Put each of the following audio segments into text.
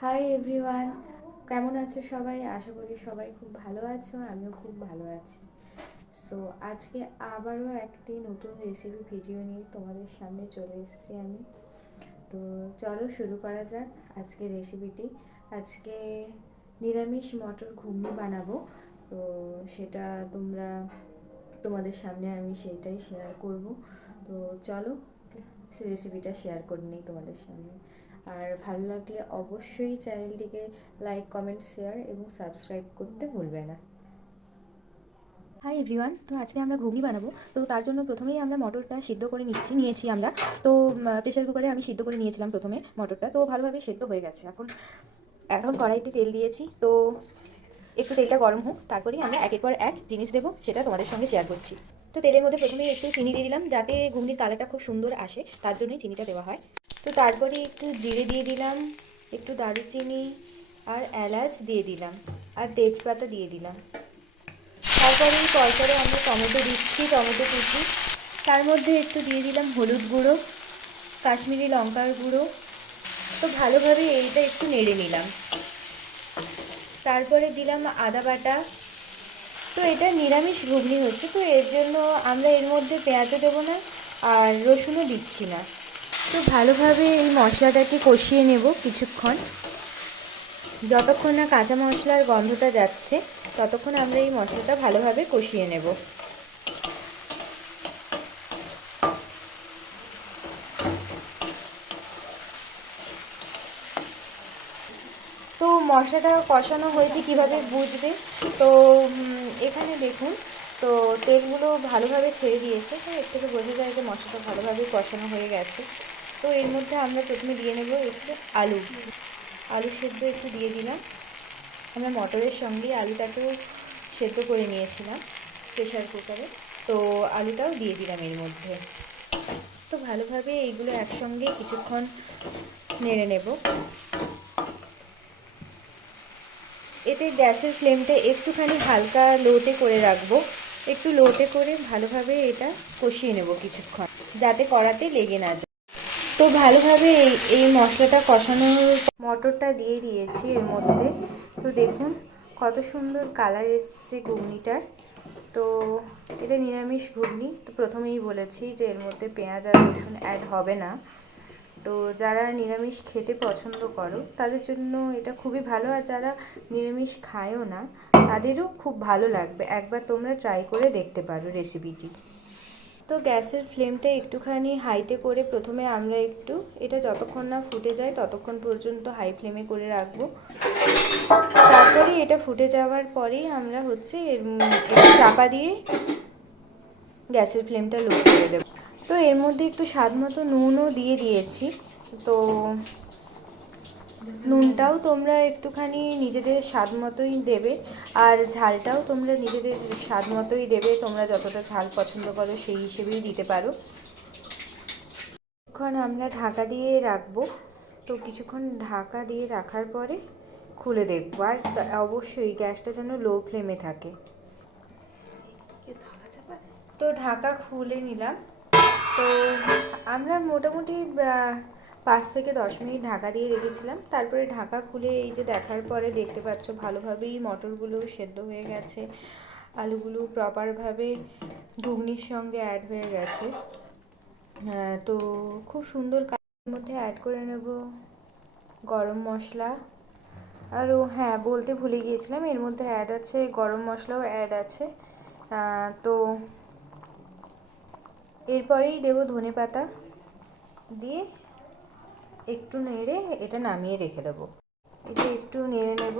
Hi everyone কেমন আছো সবাই? আশা করি সবাই খুব ভালো আছো, আমিও খুব ভালো আছি। সো আজকে আবারও একটি নতুন রেসিপি ভিডিও নিয়ে তোমাদের সামনে চলে এসেছি আমি। তো, চলো শুরু করা যাক আজকে রেসিপিটি আজকে নিরামিষ মটর ঘুগনি বানাবো। তো, সেটা তোমরা, তোমাদের সামনে আমি সেইটাই শেয়ার করব। তো, চলো রেসিপিটা শেয়ার করে নিই তোমাদের সামনে। আর ভালো লাগলে অবশ্যই চ্যানেলটিকে লাইক কমেন্ট শেয়ার এবং সাবস্ক্রাইব করতে ভুলবে না। হাই এভরিওয়ান তো আজকে আমরা ঘুগনি বানাবো। তো তার জন্য প্রথমেই আমরা মটরটা সিদ্ধ করে নিচ্ছি, নিয়েছি আমরা। তো প্রেশার কুকারে আমি সিদ্ধ করে নিয়েছিলাম প্রথমে মটরটা। তো ভালোভাবে সেদ্ধ হয়ে গেছে। এখন এখন কড়াইতে তেল দিয়েছি। তো একটু তেলটা গরম হোক, তারপরেই আমরা একের পর এক জিনিস দেবো, সেটা তোমাদের সঙ্গে শেয়ার করছি। তো তেলের মধ্যে প্রথমেই একটু চিনি দিয়ে দিলাম, যাতে ঘুগনির কালারটা খুব সুন্দর আসে, তার জন্যই চিনিটা দেওয়া হয়। তো তারপরে একটু জিরে দিয়ে দিলাম, একটু দারুচিনি আর এলাচ দিয়ে দিলাম আর তেজপাতা দিয়ে দিলাম। তারপরে পরপরে আমরা টমেটো দিচ্ছি, টমেটো কুচি। তার মধ্যে একটু দিয়ে দিলাম হলুদ গুঁড়ো, কাশ্মীরি লঙ্কার গুঁড়ো। তো ভালোভাবে এইটা একটু নেড়ে নিলাম। তারপরে দিলাম আদা বাটা। তো এটা নিরামিষ ঘুগনি হচ্ছে, তো এর জন্য আমরা এর মধ্যে পেঁয়াজও দেবো না আর রসুনও দিচ্ছি না। তো ভালোভাবে এই মশলাটাকে কষিয়ে নেব কিছুক্ষণ। যতক্ষণ না কাঁচা মশলার গন্ধটা যাচ্ছে, ততক্ষণ আমরা এই মশলাটা ভালোভাবে কষিয়ে নেব। তো মশলাটা কষানো হয়েছে কীভাবে বুঝবে? তো এখানে দেখুন, তো তেলগুলো ভালোভাবে ছেড়ে দিয়েছে, তো এর থেকে বোঝা যায় যে মশলাটা ভালোভাবে কষানো হয়ে গেছে। তো এর মধ্যে আমরা প্রথমে দিয়ে নেব একটু আলু। আলু সেদ্ধ একটু দিয়ে দিলাম। আমরা মটরের সঙ্গেই আলুটাকেও সেদ্ধ করে নিয়েছিলাম প্রেশার কুকারে। তো আলুটাও দিয়ে দিলাম এর মধ্যে। তো ভালোভাবে এইগুলো একসঙ্গে কিছুক্ষণ নেড়ে নেব। এতে গ্যাসের ফ্লেমটা একটুখানি হালকা লোতে করে রাখব। একটু লোতে করে ভালোভাবে এটা কষিয়ে নেব কিছুক্ষণ, যাতে কড়াতে লেগে না যায়। তো ভালোভাবে এই এই মশলাটা কষানোর মটরটা দিয়ে দিয়েছি এর মধ্যে। তো দেখুন কত সুন্দর কালার এসছে ঘুগনিটার। তো এটা নিরামিষ ঘুগনি। তো প্রথমেই বলেছি যে এর মধ্যে পেঁয়াজ আর রসুন অ্যাড হবে না। তো যারা নিরামিষ খেতে পছন্দ করো, তাদের জন্য এটা খুবই ভালো। আর যারা নিরামিষ খায়ও না, তাদেরও খুব ভালো লাগবে। একবার তোমরা ট্রাই করে দেখতে পারো রেসিপিটি তো গ্যাসের ফ্লেমটা একটুখানি হাইতে করে প্রথমে আমরা একটু, এটা যতক্ষণ না ফুটে যায় ততক্ষণ পর্যন্ত হাই ফ্লেমে করে রাখব। তারপরে এটা ফুটে যাওয়ার পরেই আমরা হচ্ছে এর চাপা দিয়ে গ্যাসের ফ্লেমটা লো করে দেবো। তো এর মধ্যে একটু স্বাদ মতো নুনও দিয়ে দিয়েছি। তো নুনটাও তোমরা একটুখানি নিজেদের স্বাদ মতোই দেবে, আর ঝালটাও তোমরা নিজেদের স্বাদ মতোই দেবে, তোমরা যতটা ঝাল পছন্দ করো সেই হিসেবেই দিতে পারো। কিছুক্ষণ আমরা ঢাকা দিয়ে রাখব। তো কিছুক্ষণ ঢাকা দিয়ে রাখার পরে খুলে দেখব, আর অবশ্যই গ্যাসটা যেন লো ফ্লেমে থাকে। তো ঢাকা খুলে নিলাম। তো আমরা মোটামুটি পাঁচ থেকে দশ মিনিট ঢাকা দিয়ে রেখেছিলাম। তারপরে ঢাকা খুলে এই যে দেখার পরে দেখতে পাচ্ছ ভালোভাবেই মটরগুলো সেদ্ধ হয়ে গেছে। আলুগুলো প্রপারভাবে ঘুগনির সঙ্গে অ্যাড হয়ে গেছে। তো খুব সুন্দর কালারের মধ্যে অ্যাড করে নেব গরম মশলা। আরও হ্যাঁ বলতে ভুলে গিয়েছিলাম, এর মধ্যে অ্যাড আছে, গরম মশলাও অ্যাড আছে। তো এরপরেই দেবো ধনে পাতা দিয়ে একটু নেড়ে এটা নামিয়ে রেখে দেবো। এটা একটু নেড়ে নেব।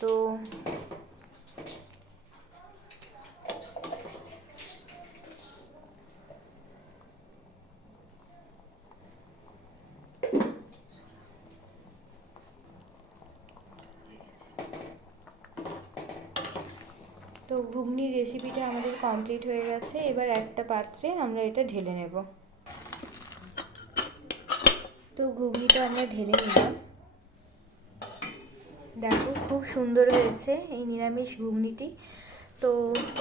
তো তো ঘুগনির রেসিপিটা আমাদের কমপ্লিট হয়ে গেছে। এবার একটা পাত্রে আমরা এটা ঢেলে নেব। তো ঘুগনিটা আমরা ঢেলে নিলাম। দেখো খুব সুন্দর হয়েছে এই নিরামিষ ঘুগনিটি। তো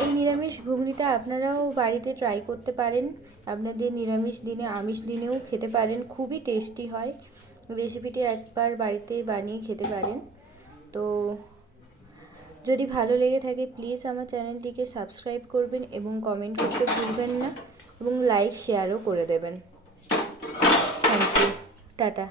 এই নিরামিষ ঘুগনিটা আপনারাও বাড়িতে ট্রাই করতে পারেন। আপনাদের নিরামিষ দিনে, আমিষ দিনেও খেতে পারেন। খুবই টেস্টি হয়। রেসিপিটি একবার বাড়িতে বানিয়ে খেতে পারেন। তো যদি ভালো লেগে থাকে প্লিজ আমার চ্যানেলটিকে সাবস্ক্রাইব করবেন এবং কমেন্ট করতে ভুলবেন না এবং লাইক শেয়ারও করে দেবেন। Thank you tata.